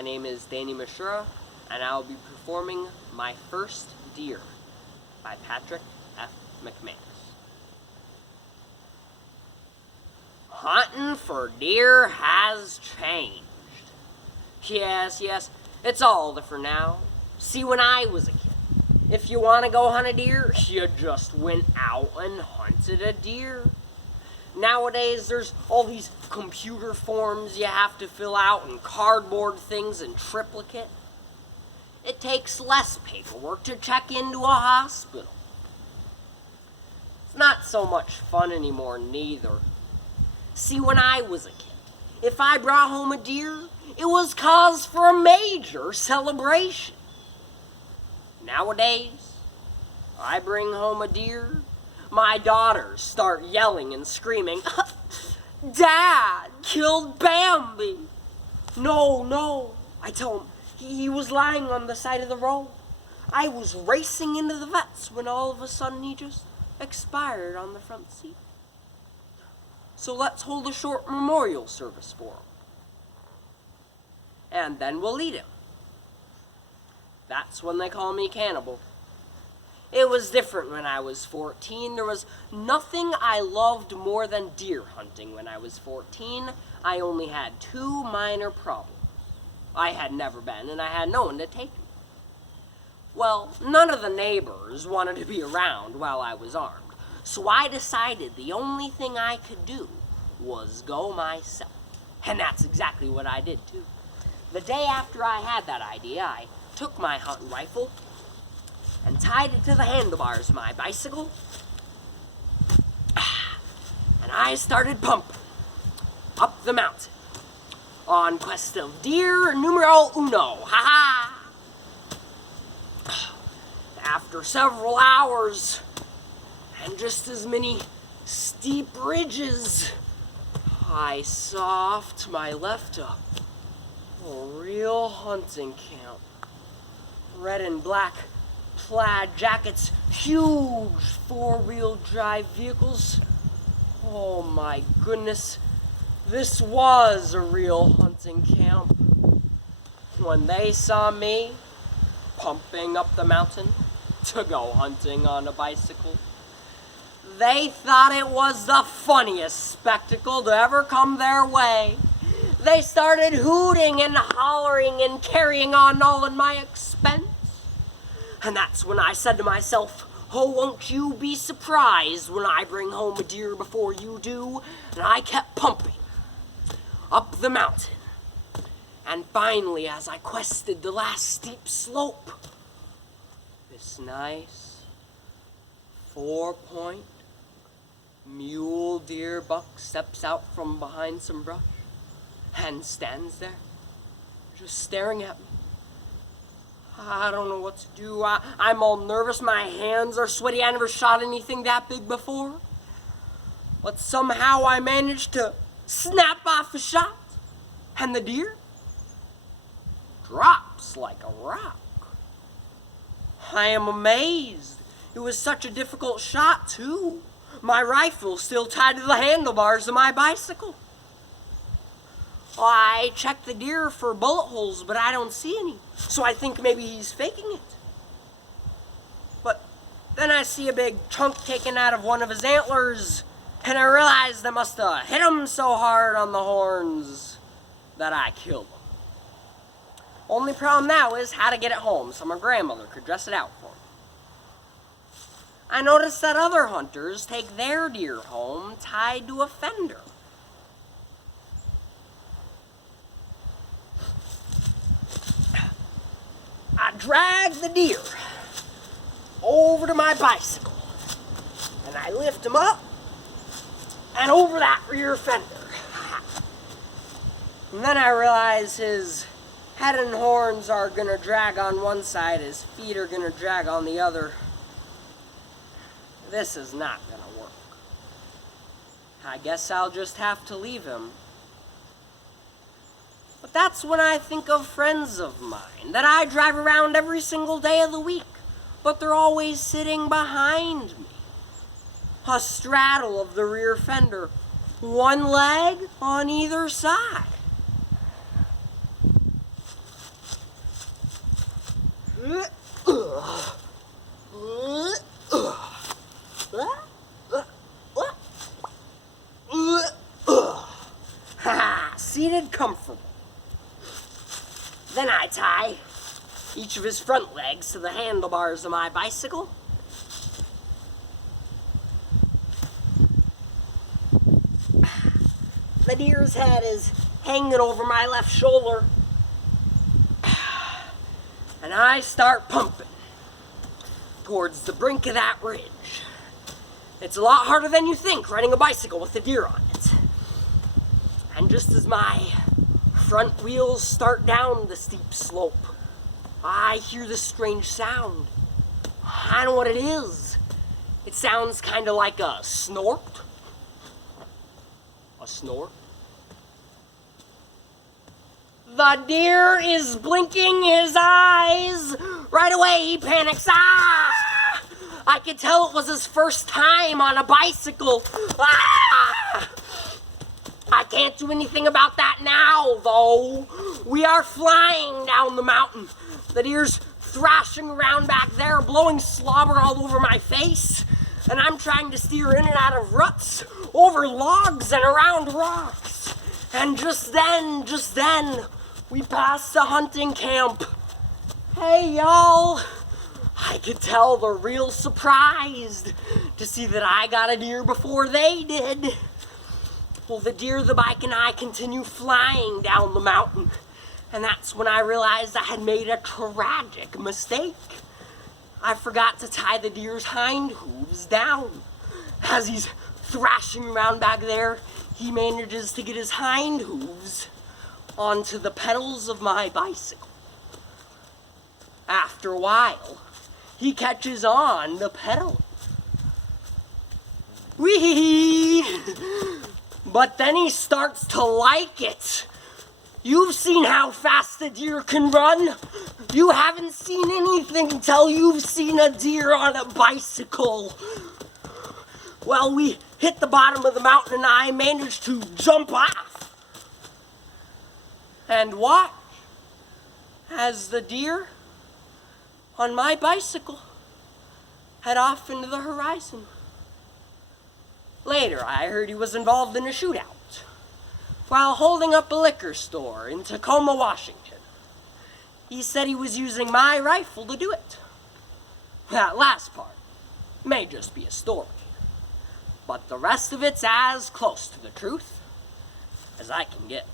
My name is Misiura, and I'll be performing My First Deer by Patrick F. McManus. Hunting for deer has changed. Yes, it's all different now. See, when I was a kid, if you want to go hunt a deer, you just went out and hunted a deer. Nowadays, there's all these computer forms you have to fill out and cardboard things and triplicate. It takes less paperwork to check into a hospital. It's not so much fun anymore, neither. See, when I was a kid, if I brought home a deer, it was cause for a major celebration. Nowadays, I bring home a deer, my daughters start yelling and screaming, "Dad killed Bambi!" No, I tell them, he was lying on the side of the road. I was racing into the vets when all of a sudden he just expired on the front seat. So let's hold a short memorial service for him. And then we'll eat him. That's when they call me cannibal. It was different when I was 14. There was nothing I loved more than deer hunting when I was 14. I only had two minor problems. I had never been, and I had no one to take me. Well, none of the neighbors wanted to be around while I was armed, so I decided the only thing I could do was go myself. And that's exactly what I did, too. The day after I had that idea, I took my hunting rifle and tied it to the handlebars of my bicycle, and I started pumping up the mountain on quest of deer numero uno. Ha ha! After several hours and just as many steep ridges, I saw off to my left a real hunting camp. Red and black plaid jackets, huge four-wheel drive vehicles. Oh my goodness, this was a real hunting camp. When they saw me pumping up the mountain to go hunting on a bicycle, they thought it was the funniest spectacle to ever come their way. They started hooting and hollering and carrying on all in my expense. And that's when I said to myself, "Oh, won't you be surprised when I bring home a deer before you do?" And I kept pumping up the mountain. And finally, as I quested the last steep slope, this nice 4-point mule deer buck steps out from behind some brush and stands there, just staring at me. I don't know what to do. I'm all nervous. My hands are sweaty. I never shot anything that big before. But somehow I managed to snap off a shot, and the deer drops like a rock. I am amazed. It was such a difficult shot, too. My rifle still tied to the handlebars of my bicycle. I checked the deer for bullet holes, but I don't see any. So I think maybe he's faking it. But then I see a big chunk taken out of one of his antlers, and I realized I must have hit him so hard on the horns that I killed him. Only problem now is how to get it home so my grandmother could dress it out for me. I noticed that other hunters take their deer home tied to a fender. I dragged the deer over to my bicycle, and I lift him up and over that rear fender. And then I realize his head and horns are gonna drag on one side, his feet are gonna drag on the other. This is not gonna work. I guess I'll just have to leave him. But that's when I think of friends of mine that I drive around every single day of the week, but they're always sitting behind me. A straddle of the rear fender, one leg on either side. Then I tie each of his front legs to the handlebars of my bicycle. The deer's head is hanging over my left shoulder. And I start pumping towards the brink of that ridge. It's a lot harder than you think riding a bicycle with a deer on it. And just as my front wheels start down the steep slope, I hear this strange sound. I don't know what it is. It sounds kind of like a snort. A snort. The deer is blinking his eyes. Right away he panics. Ah! I could tell it was his first time on a bicycle. Ah! I can't do anything about that now, though. We are flying down the mountain. The deer's thrashing around back there, blowing slobber all over my face. And I'm trying to steer in and out of ruts, over logs and around rocks. And just then, we passed a hunting camp. Hey, y'all. I could tell they're real surprised to see that I got a deer before they did. Well, the deer, the bike, and I continue flying down the mountain. And that's when I realized I had made a tragic mistake. I forgot to tie the deer's hind hooves down. As he's thrashing around back there, he manages to get his hind hooves onto the pedals of my bicycle. After a while, he catches on the pedal. Whee! But then he starts to like it. You've seen how fast a deer can run. You haven't seen anything until you've seen a deer on a bicycle. Well, we hit the bottom of the mountain and I managed to jump off. And watch as the deer on my bicycle head off into the horizon. Later, I heard he was involved in a shootout while holding up a liquor store in Tacoma, Washington. He said he was using my rifle to do it. That last part may just be a story, but the rest of it's as close to the truth as I can get.